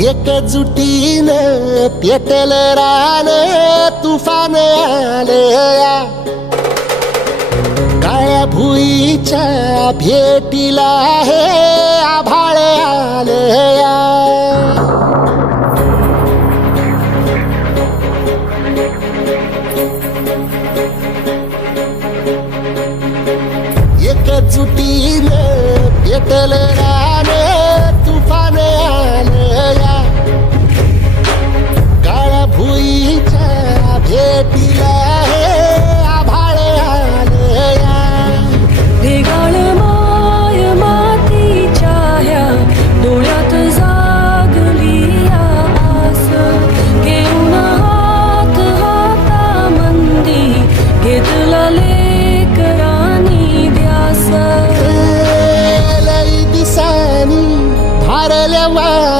एकजुटीनं पेटल रान तुफान आलया काळ्या भुईच्या भेटीला हे आभाळ आलया एकजुटीनं पेटल रान